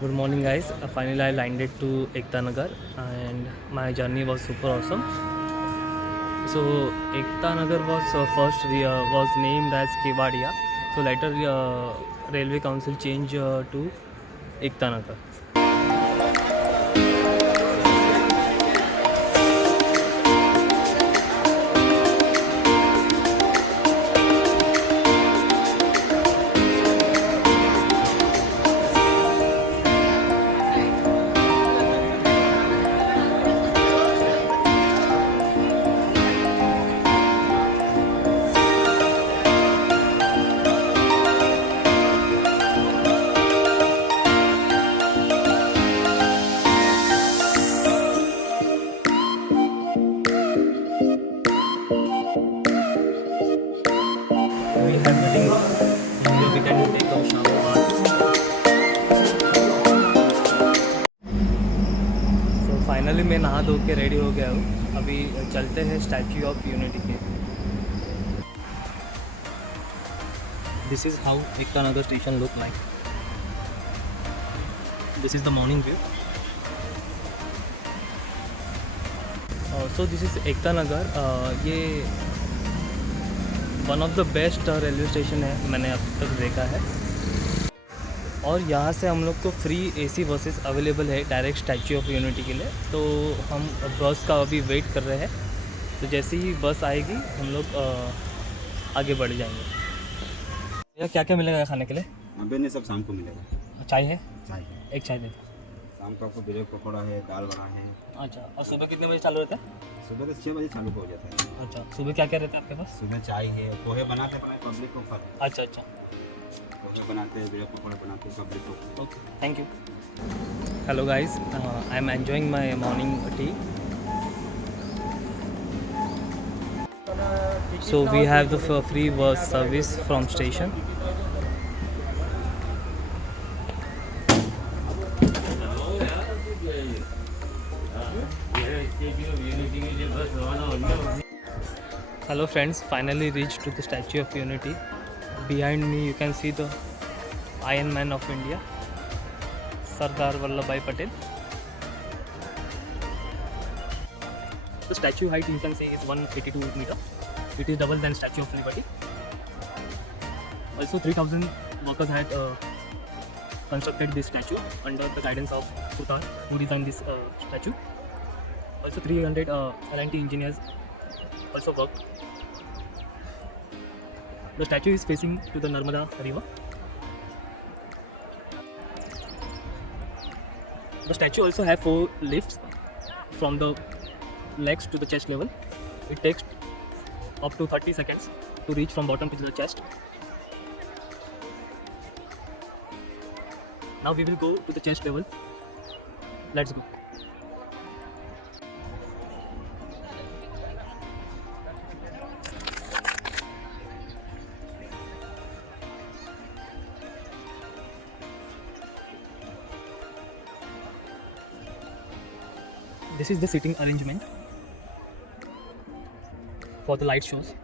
Good morning, guys. Finally, I landed to Ekta Nagar, and my journey was super awesome. So, Ekta Nagar was first was named as Kevadia. So later, Railway Council changed to Ekta Nagar. We have nothing. Maybe we can take a shower. So finally, मैं नहा धो के रेडी हो गया हूँ. अभी चलते हैं स्टैच्यू ऑफ यूनिटी के. This is how Ekta Nagar station look like. This is the morning view. So this is Ekta Nagar. ये one of the best railway station है मैंने अब तक देखा है. और यहाँ से हम लोग को फ्री एसी बसेस अवेलेबल है डायरेक्ट स्टैच्यू ऑफ यूनिटी के लिए. तो हम बस का अभी वेट कर रहे हैं. तो जैसे ही बस आएगी हम लोग आगे बढ़ जाएंगे. भैया क्या क्या मिलेगा खाने के लिए? अबे नहीं, सब शाम को मिलेगा. चाय है? चाय है. एक चाय दे. शाम को आपको ब्रेड पकौड़ा है, दाल बड़ा है. अच्छा. और सुबह कितने बजे चालू रहता है? सुबह से 6 बजे चालू हो जाता है. अच्छा. सुबह क्या क्या रहता है आपके पास? सुबह चाय है, पोहे बनाते हैं पब्लिक को खा. अच्छा अच्छा. पोहे बनाते हैं, ब्रेड पकौड़ा बनाते हैं पब्लिक को. Okay, thank you. Hello guys, I'm enjoying my morning tea. So we have the free bus service from station. Hello friends, finally reached to the Statue of Unity. Behind me you can see the Iron Man of India, Sardar Vallabhbhai Patel. The statue height you can see is 182 meter. It is double than Statue of Liberty. Also 3000 workers had constructed this statue under the guidance of Sutar, who designed this statue. Also 300 L&T engineers also worked. The statue is facing to the Narmada river. The statue also have 4 lifts from the legs to the chest level. It takes up to 30 seconds to reach from bottom to the chest. Now we will go to the chest level. Let's go. This is the seating arrangement for the light shows.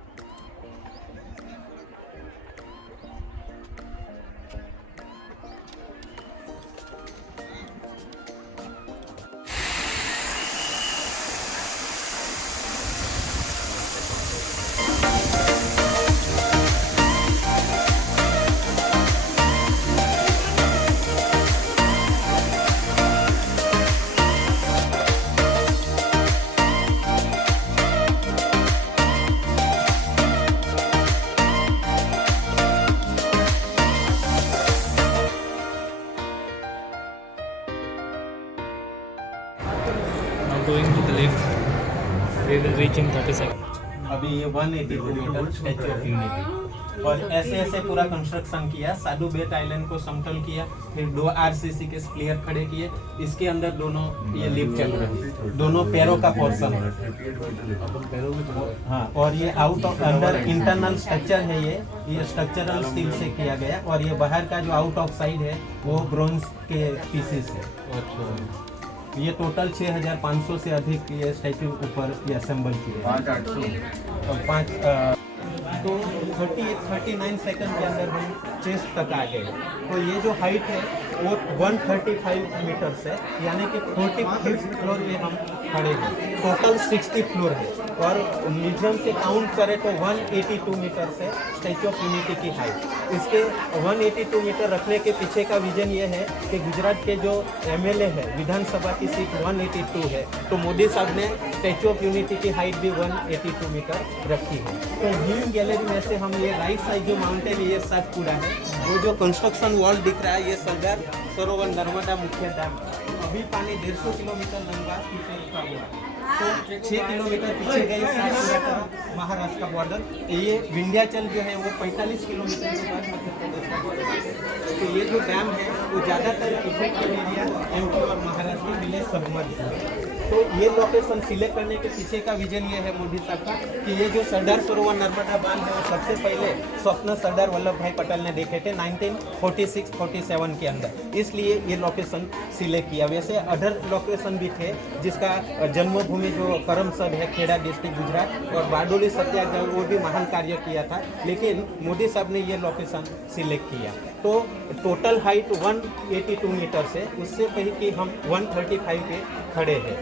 Now going to the lift. We will reach in 30 seconds. अभी ये 182 metre statue of unity और ऐसे ऐसे पूरा कंस्ट्रक्शन किया. साधु बेट आइलैंड को समतल किया, फिर 2 RCC के स्प्लेयर खड़े किए. इसके अंदर दोनों ये लिफ्ट चल रहे हैं, दोनों पैरों का पोर्शन है. हाँ, और ये out of under internal structure है. ये स्ट्रक्चरल स्टील से किया गया और ये बाहर का जो आउट ऑफ साइड है वो ब्रोंज के पीसेस है. ये टोटल 6500 से अधिक ये स्टैच्यू ऊपर ये असेंबल किए हैं. 5 तो 39 सेकंड के अंदर हम चेस्ट तक आ गए। तो ये जो हाइट है वो 135 मीटर्स है, यानी कि 45 फ्लोर में हम खड़े हैं। टोटल 60 फ्लोर है और म्यूजियम से काउंट करें तो 182 मीटर्स है स्टैच्यू ऑफ यूनिटी की हाइट। इसके 182 मीटर रखने के पीछे का विजन ये है कि गुजरात के जो एमएलए है, विधानसभा की सीट 182 है, तो मोदी साहब ने स्टैच्यू ऑफ यूनिटी की हाइट भी 182 मीटर रखी है। तो व्यूइंग गैलरी में से हम ये राइट साइड जो माउंटेन है ये सातपुड़ा है, वो जो कंस्ट्रक्शन वॉल दिख रहा है ये सरदार सरोवर नर्मदा मुख्य डैम। अभी पानी 150 किलोमीटर लंबा पीछे रुका हुआ है, तो 6 किलोमीटर पीछे गए सातपुड़ा का महाराष्ट्र का बॉर्डर। ये विंध्याचल जो है वो 45 किलोमीटर के बाद मध्य प्रदेश का बॉर्डर है। तो ये जो डैम है वो ज़्यादातर इफेक्टिव एरिया एमपी और महाराष्ट्र में विलेज सबमर्ज है। तो ये लोकेशन सिलेक्ट करने के पीछे का विजन ये है मोदी साहब का कि ये जो सरदार सरोवर नर्मदा बांध है वो सबसे पहले स्वप्न सरदार वल्लभ भाई पटेल ने देखे थे 1946-47 के अंदर, इसलिए ये लोकेशन सिलेक्ट किया। वैसे अदर लोकेशन भी थे जिसका जन्मभूमि जो करमसद है खेड़ा डिस्ट्रिक्ट गुजरात और बारडोली सत्याग्रह वो भी महान कार्य किया था, लेकिन मोदी साहब ने ये लोकेशन सिलेक्ट किया। तो टोटल हाइट 182 मीटर है, उससे कहीं कि हम 135 पे खड़े हैं।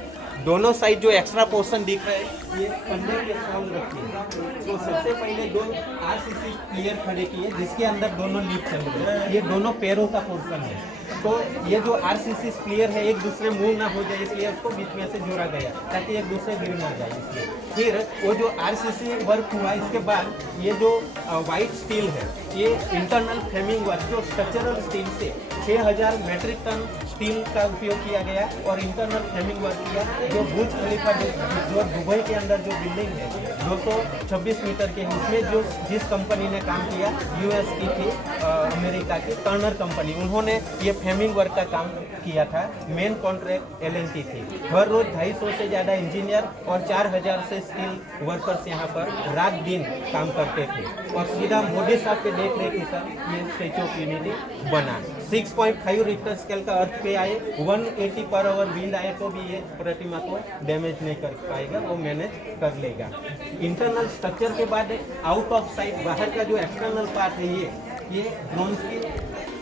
दोनों साइड जो एक्स्ट्रा पोर्शन दिख रहा है ये कंधे के सॉल रखी है। तो सबसे पहले दो आरसीसी प्लेयर खड़े किए जिसके अंदर दोनों लीफ चल रहे हैं, ये दोनों पैरों का पोर्शन है। तो ये जो आरसीसी प्लेयर है एक दूसरे मूव ना हो जाए इसलिए उसको बीच में से जोड़ा गया ताकि एक दूसरे गिर ना जाए इसलिए। फिर वो जो आरसीसी वर्क हुआ इसके बाद ये जो वाइट स्टील है ये इंटरनल फ्रेमिंग वर्क जो स्ट्रक्चरल स्टील से 6000 मेट्रिक टन स्टील का उपयोग किया गया और इंटरनल फ्रेमिंग वर्क किया। जो बुर्ज खलीफा जो दुबई के अंदर जो बिल्डिंग है 226 मीटर के, उसमें जो जिस कंपनी ने काम किया यूएस की थी अमेरिका की टर्नर कंपनी, उन्होंने ये फ्रेमिंग वर्क का काम किया था। मेन कॉन्ट्रैक्ट एलएनटी थी। हर रोज 250 से ज़्यादा इंजीनियर और 4000 से स्किल वर्कर्स यहाँ पर रात दिन काम करते थे और सीधा मोदी साहब के देख रेख में ये स्टैच्यू ऑफ यूनिटी बना। 6.5 रिक्टर स्केल का अर्थ पे आए, 180 पर आवर विंड आए तो भी ये प्रतिमा को डैमेज नहीं कर पाएगा, वो मैनेज कर लेगा। इंटरनल स्ट्रक्चर के बाद आउट ऑफ साइड बाहर का जो एक्सटर्नल पार्ट है ये ब्रॉन्ज के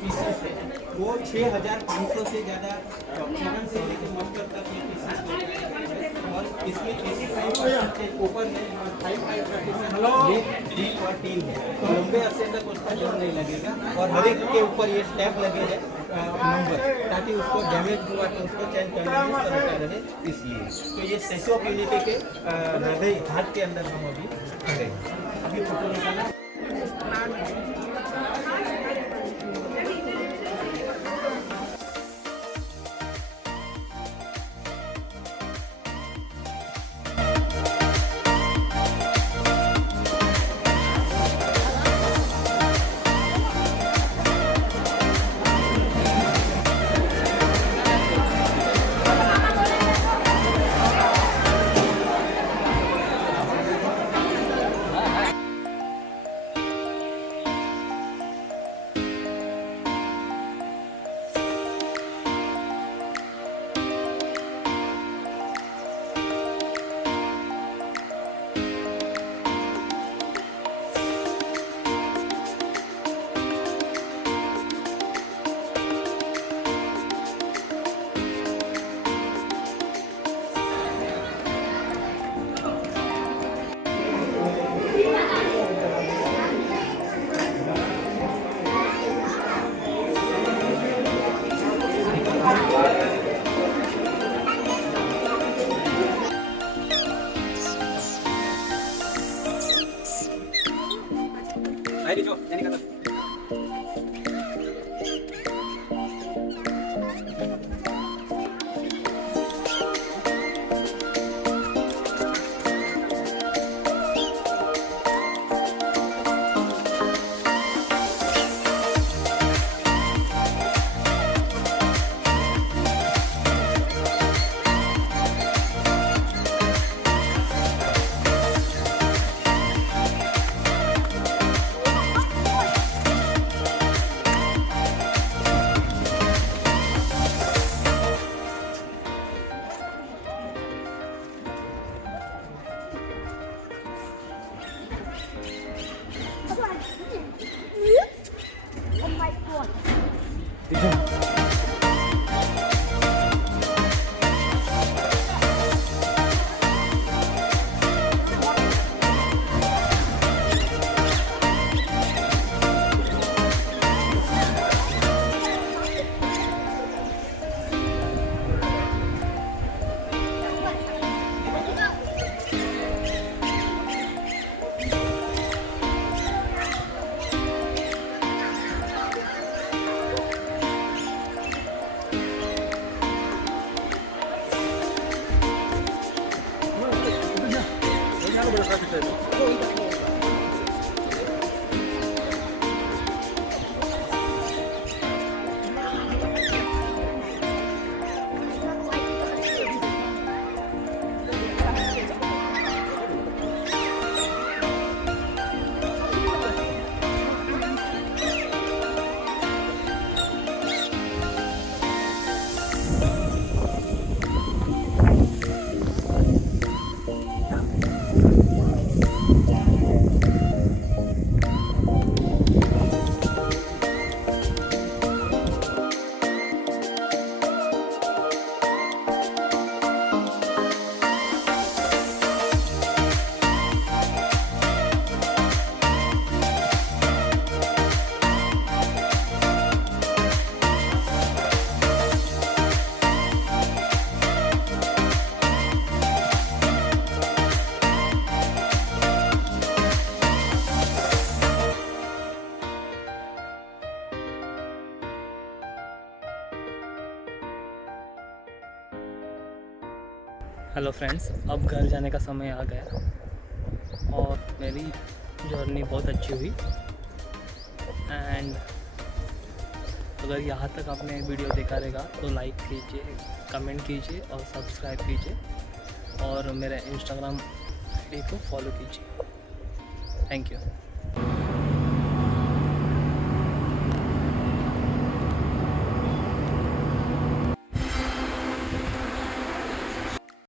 पीसेस है, वो 6500 से ज़्यादा 7 से लेकर मस्टर तक ये पीसेस और इसमें 85% के ऊपर है और 5% ये डीप और टीन है, तो लंबे अरसे तक उसका जंग नहीं लगेगा। और हर एक के ऊपर ये स्टैप लगे हैं नंबर, ताकि उसको डैमेज हुआ तो उसको चेंज करने में सरलता रहे इसलिए। तो ये स्टैच्यू ऑफ यूनिटी के हृदय घाट के अंदर हम अभी खड़े हैं। अभी फोटो निकाला। हेलो फ्रेंड्स, अब घर जाने का समय आ गया और मेरी जर्नी बहुत अच्छी हुई। एंड अगर यहाँ तक आपने वीडियो देखा रहेगा तो लाइक कीजिए, कमेंट कीजिए और सब्सक्राइब कीजिए और मेरे इंस्टाग्राम आईडी को फॉलो कीजिए। Thank you.